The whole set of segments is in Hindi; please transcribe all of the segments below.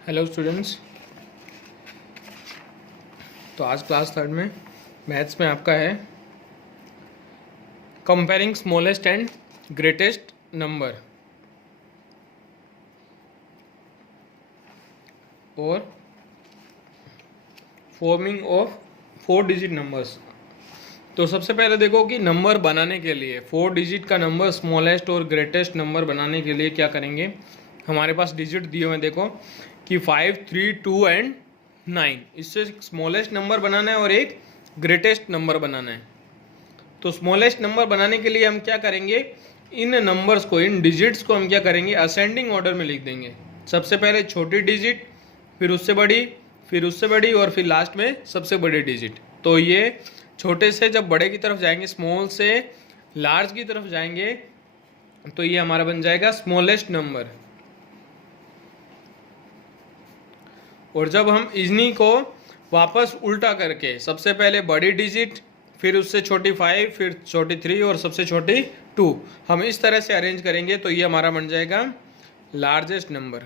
Hello students. तो आज क्लास थर्ड में मैथ्स में आपका है comparing smallest and greatest number और फॉर्मिंग ऑफ 4 डिजिट नंबर्स। तो सबसे पहले देखो कि नंबर बनाने के लिए 4 डिजिट का नंबर स्मॉलेस्ट और ग्रेटेस्ट नंबर बनाने के लिए क्या करेंगे। हमारे पास डिजिट दिए हुए देखो कि 5, 3, 2 एंड 9। इससे स्मॉलेस्ट नंबर बनाना है और एक ग्रेटेस्ट नंबर बनाना है। तो स्मॉलेस्ट नंबर बनाने के लिए हम क्या करेंगे, इन नंबर्स को, इन डिजिट्स को हम क्या करेंगे, असेंडिंग ऑर्डर में लिख देंगे। सबसे पहले छोटी डिजिट, फिर उससे बड़ी, फिर उससे बड़ी और फिर लास्ट में सबसे बड़ी डिजिट। तो ये छोटे से जब बड़े की तरफ जाएंगे, स्मॉल से लार्ज की तरफ जाएंगे, तो ये हमारा बन जाएगा स्मॉलेस्ट नंबर। और जब हम इन्हीं को वापस उल्टा करके सबसे पहले बड़ी डिजिट, फिर उससे छोटी 5, फिर छोटी 3 और सबसे छोटी 2, हम इस तरह से अरेंज करेंगे तो ये हमारा बन जाएगा लार्जेस्ट नंबर।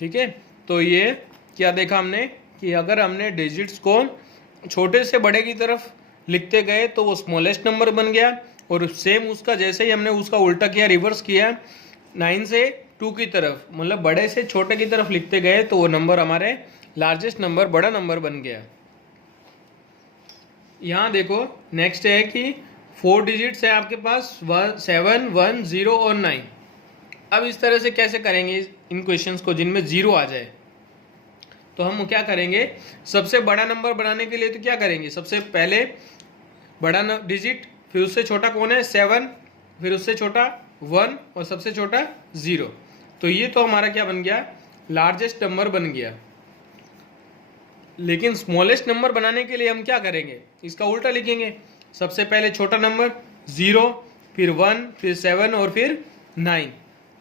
ठीक है। तो ये क्या देखा हमने कि अगर हमने डिजिट्स को छोटे से बड़े की तरफ लिखते गए तो वो स्मॉलेस्ट नंबर बन गया, और सेम उसका जैसे ही हमने उसका उल्टा किया, रिवर्स किया, 9 से 2 की तरफ, मतलब बड़े से छोटे की तरफ लिखते गए तो वो नंबर हमारे लार्जेस्ट नंबर, बड़ा नंबर बन गया। यहाँ देखो नेक्स्ट है कि 4 डिजिट्स है आपके पास, 7, 1, 0 और 9। अब इस तरह से कैसे करेंगे इन क्वेश्चंस को जिनमें 0 आ जाए। तो हम क्या करेंगे, सबसे बड़ा नंबर बनाने के लिए तो क्या करेंगे, सबसे पहले बड़ा डिजिट, फिर उससे छोटा कौन है 7, फिर उससे छोटा 1 और सबसे छोटा 0। तो ये तो हमारा क्या बन गया, लार्जेस्ट नंबर बन गया। लेकिन स्मॉलेस्ट नंबर बनाने के लिए हम क्या करेंगे, इसका उल्टा लिखेंगे। सबसे पहले छोटा नंबर 0, फिर 1, फिर 7 और फिर 9।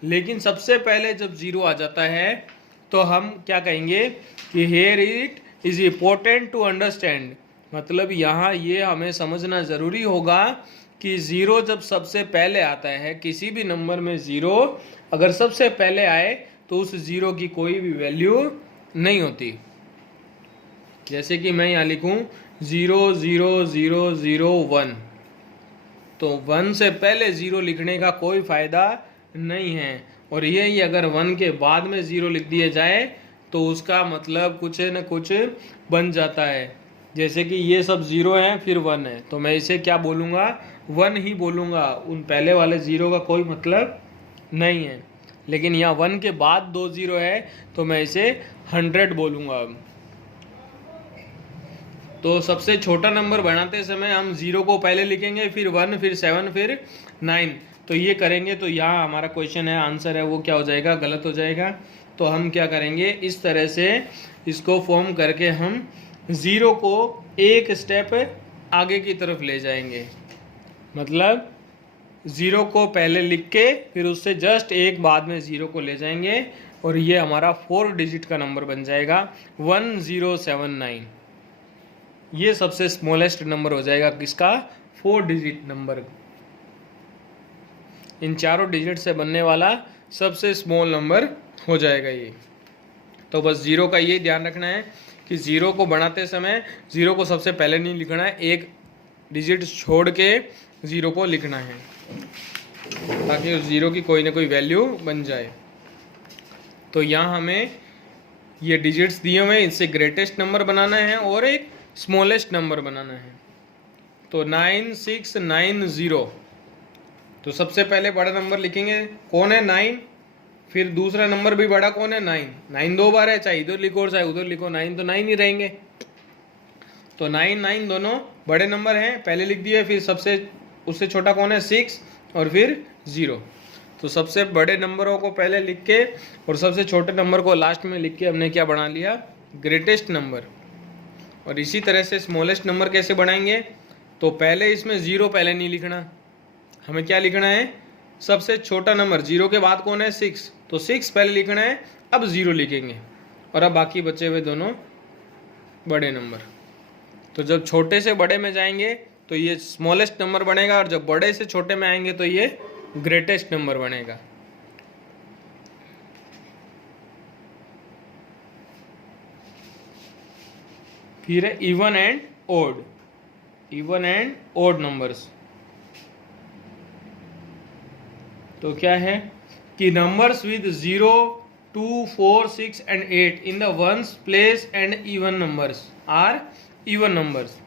लेकिन सबसे पहले जब 0 आ जाता है तो हम क्या कहेंगे कि here it is important to understand, मतलब यहाँ ये हमें समझना ज़रूरी होगा कि 0 जब सबसे पहले आता है, किसी भी नंबर में 0 अगर सबसे पहले आए तो उस 0 की कोई भी वैल्यू नहीं होती। जैसे कि मैं यहाँ लिखूँ 0, 0, 0, 0, 1, तो 1 से पहले 0 लिखने का कोई फ़ायदा नहीं है। और यही अगर 1 के बाद में 0 लिख दिया जाए तो उसका मतलब कुछ न कुछ बन जाता है। जैसे कि ये सब 0 है फिर 1 है, तो मैं इसे क्या बोलूँगा, 1 ही बोलूँगा। उन पहले वाले 0 का कोई मतलब नहीं है। लेकिन यहाँ 1 के बाद 2 0 है तो मैं इसे 100 बोलूँगा। तो सबसे छोटा नंबर बनाते समय हम 0 को पहले लिखेंगे, फिर 1, फिर 7, फिर 9। तो ये करेंगे तो यहाँ हमारा क्वेश्चन है, आंसर है वो क्या हो जाएगा, गलत हो जाएगा। तो हम क्या करेंगे, इस तरह से इसको फॉर्म करके हम 0 को एक स्टेप आगे की तरफ ले जाएंगे। मतलब 0 को पहले लिख के फिर उससे जस्ट एक बाद में 0 को ले जाएंगे, और ये हमारा 4 डिजिट का नंबर बन जाएगा 1079। ये सबसे स्मॉलेस्ट नंबर हो जाएगा किसका, 4 डिजिट नंबर। इन चारों डिजिट से बनने वाला सबसे स्मॉल नंबर हो जाएगा ये। तो बस 0 का ये ध्यान रखना है कि 0 को बनाते समय 0 को सबसे पहले नहीं लिखना है, एक डिजिट छोड़ के 0 को लिखना है ताकि उस 0 की कोई ना कोई वैल्यू बन जाए। तो यहाँ हमें ये डिजिट्स दिए हुए हैं, इससे ग्रेटेस्ट नंबर बनाना है और एक स्मॉलेस्ट नंबर बनाना है। तो 9690, तो सबसे पहले बड़ा नंबर लिखेंगे, कौन है 9, फिर दूसरा नंबर भी बड़ा कौन है 9, 9 दो बार है, चाहे इधर लिखो और चाहे उधर लिखो, 9 तो 9 ही रहेंगे। तो 9, 9 दोनों बड़े नंबर हैं, पहले लिख दिए, फिर सबसे उससे छोटा कौन है 6 और फिर 0। तो सबसे बड़े नंबरों को पहले लिख के और सबसे छोटे नंबर को लास्ट में लिख के हमने क्या बना लिया, ग्रेटेस्ट नंबर। और इसी तरह से स्मॉलेस्ट नंबर कैसे बनाएंगे, तो पहले इसमें 0 पहले नहीं लिखना, हमें क्या लिखना है, सबसे छोटा नंबर 0 के बाद कौन है 6, तो 6 पहले लिखना है, अब 0 लिखेंगे, और अब बाकी बचे हुए दोनों बड़े नंबर। तो जब छोटे से बड़े में जाएंगे तो ये स्मॉलेस्ट नंबर बनेगा, और जब बड़े से छोटे में आएंगे तो ये ग्रेटेस्ट नंबर बनेगा। फिर है even and odd, even and odd numbers. तो क्या है कि numbers with 0, 2, 4, 6 and 8 in the ones place and even numbers are even numbers.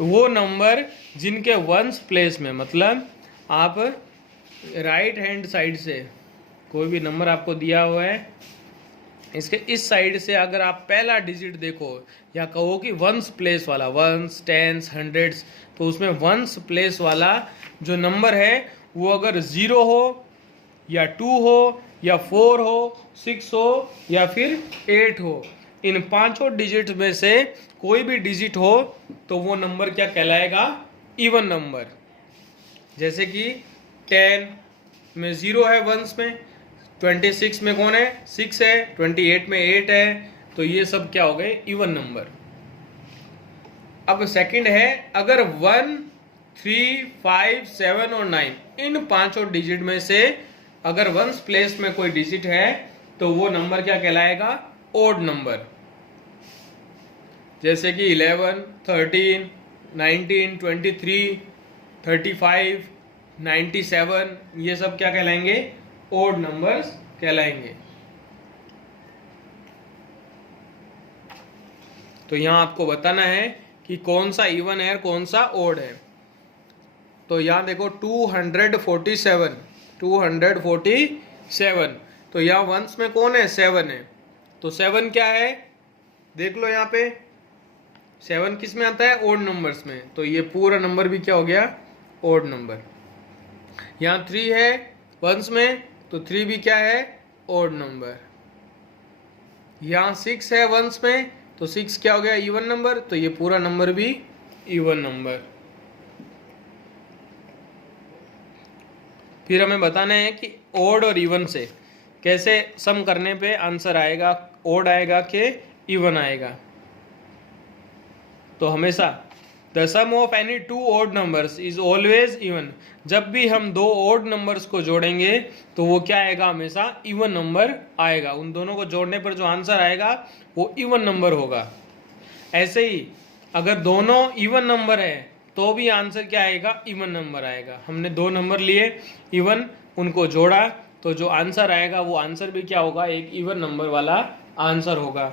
वो नंबर जिनके वंस प्लेस में, मतलब आप राइट हैंड साइड से कोई भी नंबर आपको दिया हुआ है, इसके इस साइड से अगर आप पहला डिजिट देखो या कहो कि वंस प्लेस वाला, वंस, टेंस, हंड्रेड्स, तो उसमें वंस प्लेस वाला जो नंबर है वो अगर 0 हो या 2 हो या 4 हो, 6 हो या फिर 8 हो, इन पांचों डिजिट में से कोई भी डिजिट हो तो वो नंबर क्या कहलाएगा? Even number. जैसे कि 10 में 0 है वंस में, 26 में कौन है? 6 है, 28 में 8 है, तो ये सब क्या हो गए? Even number. अब सेकंड है, अगर 1, 3, 5, 7 और 9 इन पांचों डिजिट में से अगर वंस प्लेस में कोई डिजिट है तो वो नंबर क्या कहलाएगा? Odd number. जैसे कि 11, 13, 19, 23, 35, 97, ये सब क्या कहलाएंगे? ओड नंबर्स कहलाएंगे। तो यहां आपको बताना है कि कौन सा इवन है और कौन सा ओड है। तो यहां देखो 247, 247, तो यहां वंस में कौन है? 7 है, तो 7 क्या है? देख लो यहाँ पे 7 किस में आता है? ओड नंबर्स में, तो ये पूरा नंबर भी क्या हो गया? Odd number. यहाँ 3 है वंस में, तो 3 भी क्या है? Odd number. यहाँ 6 है वंस में, तो 6 क्या हो गया? इवन नंबर, तो ये पूरा नंबर भी इवन नंबर। फिर हमें बताना है कि ओड और इवन से कैसे सम करने पे आंसर आएगा, ओड आएगा कि इवन आएगा। तो हमेशा the sum of any two odd numbers is always even. जब भी हम दो ओड नंबर्स को जोड़ेंगे तो वो क्या आएगा? हमेशा इवन नंबर आएगा। उन दोनों को जोड़ने पर जो आंसर आएगा वो इवन नंबर होगा। ऐसे ही अगर दोनों इवन नंबर है तो भी आंसर क्या आएगा? इवन नंबर आएगा। हमने दो नंबर लिए इवन, उनको जोड़ा तो जो आंसर आएगा वो आंसर भी क्या होगा? एक इवन नंबर वाला आंसर होगा।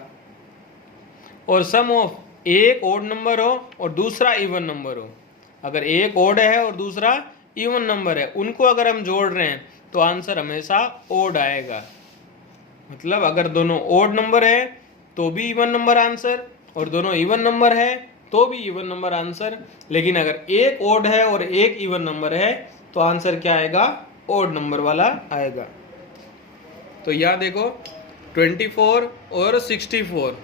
और सम ऑफ एक ओड नंबर हो और दूसरा इवन नंबर हो, अगर एक ओड है और दूसरा इवन नंबर है, उनको अगर हम जोड़ रहे हैं तो आंसर हमेशा ओड आएगा। मतलब अगर दोनों ओड नंबर है तो भी इवन नंबर आंसर, और दोनों इवन नंबर है तो भी इवन नंबर आंसर। लेकिन अगर एक ओड है और एक इवन नंबर है तो आंसर क्या आएगा? ओड नंबर वाला आएगा। तो यहाँ देखो 24 और 64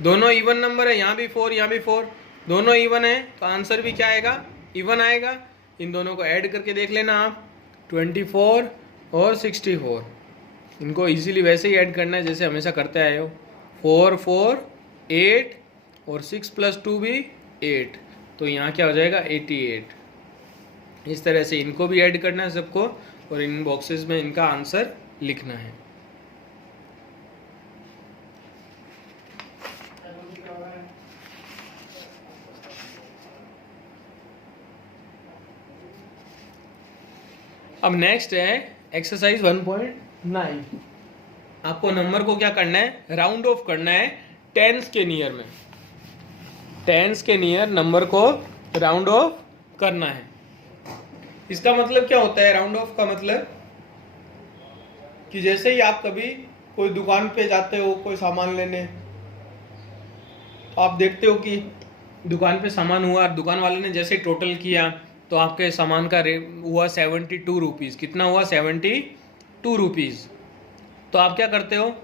दोनों इवन नंबर है, यहाँ भी 4 यहाँ भी 4, दोनों इवन है तो आंसर भी क्या आएगा? इवन आएगा। इन दोनों को ऐड करके देख लेना आप, 24 और 64, इनको इजीली वैसे ही ऐड करना है जैसे हमेशा करते आए हो। 4 4 8 और 6 + 2 भी 8, तो यहाँ क्या हो जाएगा? 88। इस तरह से इनको भी ऐड करना है सबको, और इन बॉक्सेस में इनका आंसर लिखना है। अब नेक्स्ट है एक्सरसाइज 1.9। आपको नंबर को क्या करना है? राउंड ऑफ करना है टेंस के नियर में। टेंस के नियर नंबर को राउंड ऑफ करना है। इसका मतलब क्या होता है? राउंड ऑफ का मतलब कि जैसे ही आप कभी कोई दुकान पे जाते हो कोई सामान लेने, तो आप देखते हो कि दुकान पे सामान हुआ, दुकान वाले ने जैसे टोटल किया तो आपके सामान का रेट हुआ 72 रुपीज़। कितना हुआ? 72 रुपीज़। तो आप क्या करते हो?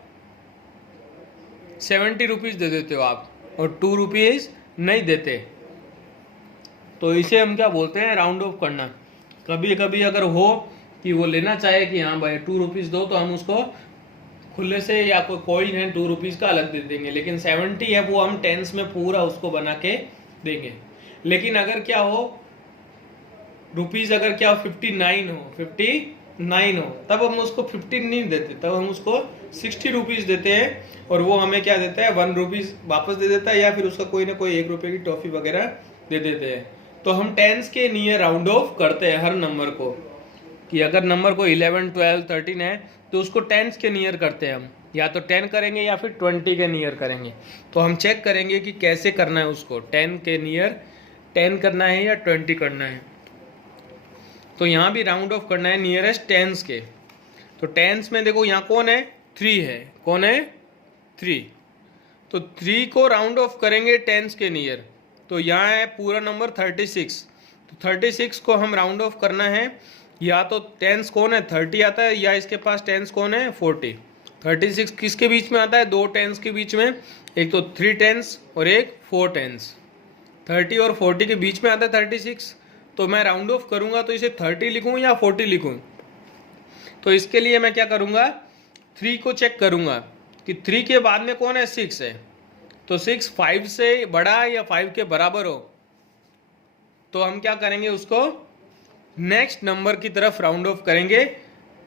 70 रुपीज़ दे देते हो आप, और 2 रुपीज़ नहीं देते। तो इसे हम क्या बोलते हैं? राउंड ऑफ करना। कभी कभी अगर हो कि वो लेना चाहे कि हाँ भाई 2 रुपीज़ दो, तो हम उसको खुले से या कोई कॉइन है 2 रुपीज़ का अलग दे देंगे, लेकिन 70 है वो हम टेंस में पूरा उसको बना के देंगे। लेकिन अगर क्या हो रुपीज अगर क्या 59 हो तब हम उसको 15 नहीं देते, तब हम उसको 60 रुपीज देते हैं और वो हमें क्या देता है 1 रुपीज वापस दे देता है, या फिर उसका कोई ना कोई 1 रुपए की टॉफी वगैरह दे देते हैं। तो हम टेंस के नियर राउंड ऑफ करते हैं हर नंबर को, कि अगर नंबर को 11, 12, 13 है तो उसको टेंस के नियर करते हैं हम, या तो 10 करेंगे या फिर 20 के नियर करेंगे। तो हम चेक करेंगे कि कैसे करना है उसको, 10 के नियर 10 करना है या 20 करना है। तो यहाँ भी राउंड ऑफ करना है नियरेस्ट टेंस के। तो टेंस में देखो यहाँ कौन है 3 है, कौन है 3, तो 3 को राउंड ऑफ करेंगे टेंस के नियर। तो यहाँ है पूरा नंबर 36, तो 36 को हम राउंड ऑफ करना है, या तो टेंस कौन है 30 आता है, या इसके पास टेंस कौन है 40। 36 किसके बीच में आता है, 2 टेंस के बीच में, एक तो 3 टेंस और एक 4 टेंस। 30 और 40 के बीच में आता है 36, तो मैं राउंड ऑफ करूंगा तो इसे 30 लिखूं या 40 लिखूं। तो इसके लिए मैं क्या करूंगा, 3 को चेक करूंगा कि 3 के बाद में कौन है 6 है, तो 6 5 से बड़ा है या 5 के बराबर हो, तो हम क्या करेंगे उसको नेक्स्ट नंबर की तरफ राउंड ऑफ करेंगे,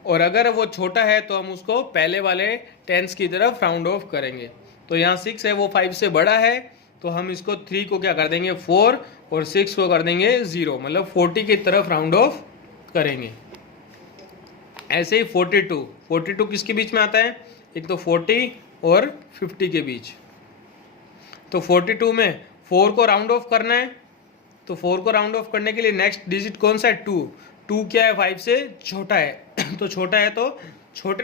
और अगर वो छोटा है तो हम उसको पहले वाले टेंस की तरफ राउंड ऑफ करेंगे। तो यहाँ 6 है वो 5 से बड़ा है, तो हम इसको 3 को क्या कर देंगे 4 और 6 को कर देंगे 0, मतलब 40 की तरफ राउंड ऑफ करेंगे। ऐसे ही 42 किसके बीच में आता है, एक तो 40 और 50 के बीच। तो 42 में 4 को राउंड ऑफ करना है, तो 4 को राउंड ऑफ करने के लिए नेक्स्ट डिजिट कौन सा है 2 क्या है 5 से छोटा है तो छोटा है तो छोटे